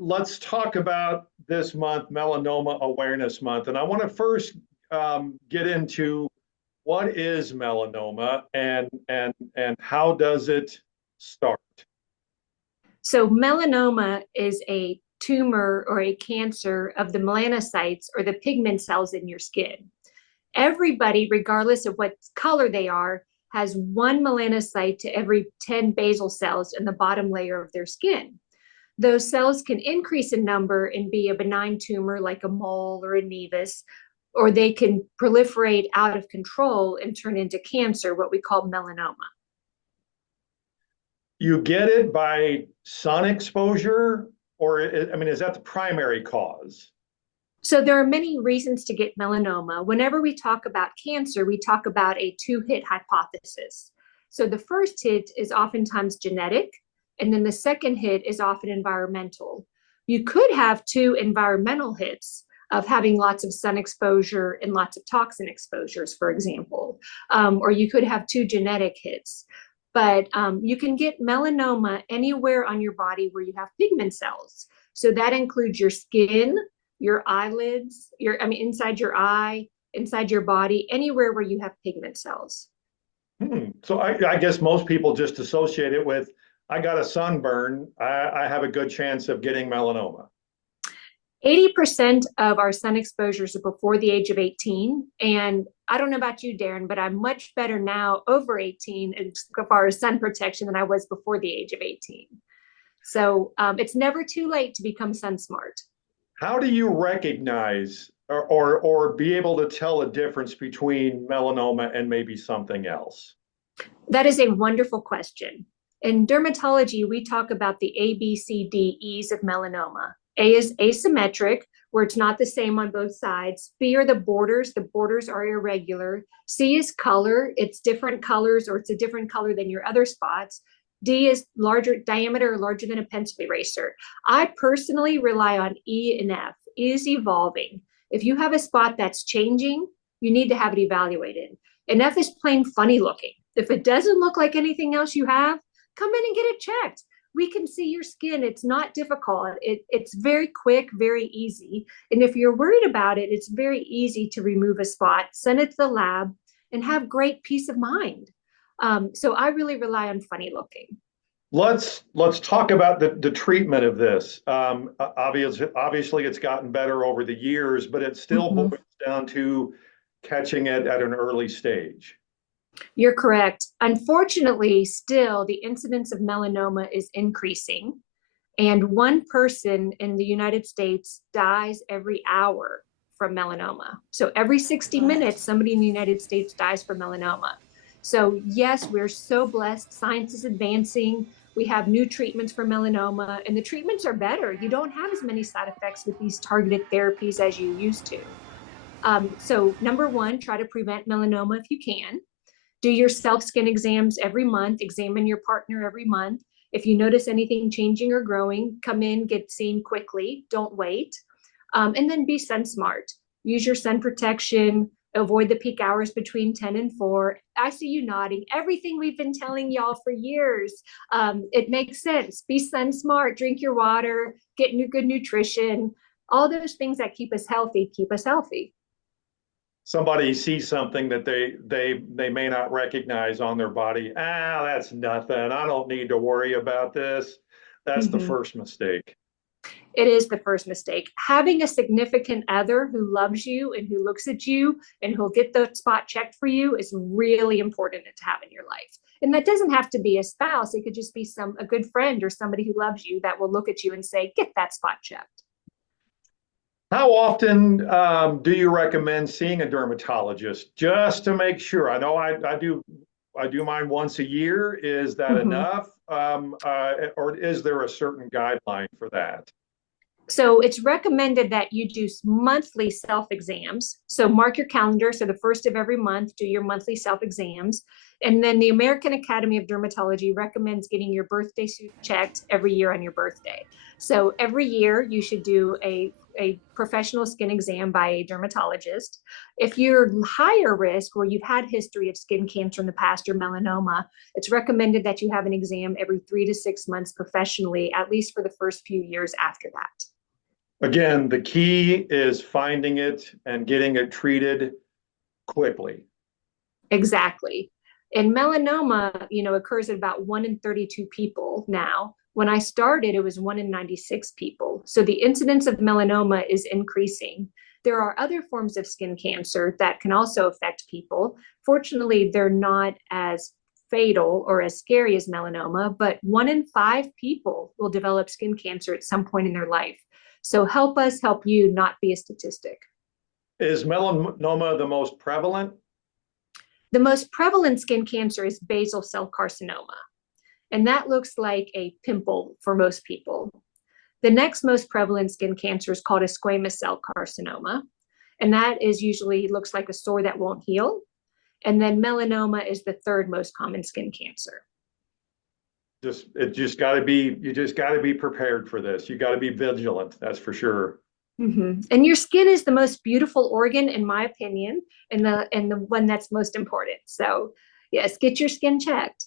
let's talk about this month, Melanoma Awareness Month. And I want to first get into what is melanoma and how does it start? So melanoma is a tumor or a cancer of the melanocytes or the pigment cells in your skin. Everybody, regardless of what color they are, has one melanocyte to every 10 basal cells in the bottom layer of their skin. Those cells can increase in number and be a benign tumor like a mole or a nevus, or they can proliferate out of control and turn into cancer, what we call melanoma. You get it by sun exposure, or is that the primary cause? So there are many reasons to get melanoma. Whenever we talk about cancer, we talk about a two-hit hypothesis. So the first hit is oftentimes genetic, and then the second hit is often environmental. You could have two environmental hits of having lots of sun exposure and lots of toxin exposures, for example, or you could have two genetic hits. But you can get melanoma anywhere on your body where you have pigment cells. So that includes your skin, your eyelids, inside your eye, inside your body, anywhere where you have pigment cells. So I guess most people just associate it with, I got a sunburn, I have a good chance of getting melanoma. 80% of our sun exposures are before the age of 18. And I don't know about you, Daren, but I'm much better now over 18 as far as sun protection than I was before the age of 18. So it's never too late to become sun smart. How do you recognize or be able to tell a difference between melanoma and maybe something else? That is a wonderful question. In dermatology, we talk about the A, B, C, D, E's of melanoma. A is asymmetric, where it's not the same on both sides. B are the borders are irregular. C is color, it's different colors or it's a different color than your other spots. D is larger diameter, larger than a pencil eraser. I personally rely on E and F. E is evolving. If you have a spot that's changing, you need to have it evaluated. And F is plain funny looking. If it doesn't look like anything else you have, come in and get it checked. We can see your skin. It's not difficult. It's very quick, very easy. And if you're worried about it, it's very easy to remove a spot, send it to the lab, and have great peace of mind. So I really rely on funny looking. Let's talk about the treatment of this. Obviously, it's gotten better over the years, but it still boils down to catching it at an early stage. You're correct. Unfortunately, still the incidence of melanoma is increasing, and one person in the United States dies every hour from melanoma. So every 60 minutes, somebody in the United States dies from melanoma. So yes, we're so blessed. Science is advancing. We have new treatments for melanoma, and the treatments are better. You don't have as many side effects with these targeted therapies as you used to. So number one, try to prevent melanoma if you can. Do your self-skin exams every month. Examine your partner every month. If you notice anything changing or growing, come in, get seen quickly. Don't wait. And then be sun smart. Use your sun protection. Avoid the peak hours between 10 and 4. I see you nodding. Everything we've been telling y'all for years. It makes sense. Be sun smart. Drink your water. Get good nutrition. All those things that keep us healthy, keep us healthy. Somebody sees something that they may not recognize on their body. That's nothing. I don't need to worry about this. That's the first mistake. It is the first mistake. Having a significant other who loves you and who looks at you and who'll get the spot checked for you is really important to have in your life. And that doesn't have to be a spouse. It could just be a good friend or somebody who loves you that will look at you and say, get that spot checked. How often do you recommend seeing a dermatologist just to make sure? I know I do mine once a year. Is that enough? Or is there a certain guideline for that? So it's recommended that you do monthly self-exams. So mark your calendar. So the first of every month, do your monthly self-exams. And then the American Academy of Dermatology recommends getting your birthday suit checked every year on your birthday. So every year you should do a a professional skin exam by a dermatologist. If you're higher risk or you've had history of skin cancer in the past or melanoma, it's recommended that you have an exam every 3 to 6 months professionally, at least for the first few years after that. Again, the key is finding it and getting it treated quickly. Exactly. And melanoma, occurs in about 1 in 32 people now. When I started, it was 1 in 96 people. So the incidence of melanoma is increasing. There are other forms of skin cancer that can also affect people. Fortunately, they're not as fatal or as scary as melanoma, but 1 in 5 people will develop skin cancer at some point in their life. So help us help you not be a statistic. Is melanoma the most prevalent? The most prevalent skin cancer is basal cell carcinoma, and that looks like a pimple for most people. The next most prevalent skin cancer is called a squamous cell carcinoma, and that is usually looks like a sore that won't heal. And then melanoma is the third most common skin cancer. You just got to be prepared for this. You got to be vigilant. That's for sure. And your skin is the most beautiful organ, in my opinion, and the one that's most important. So yes, get your skin checked.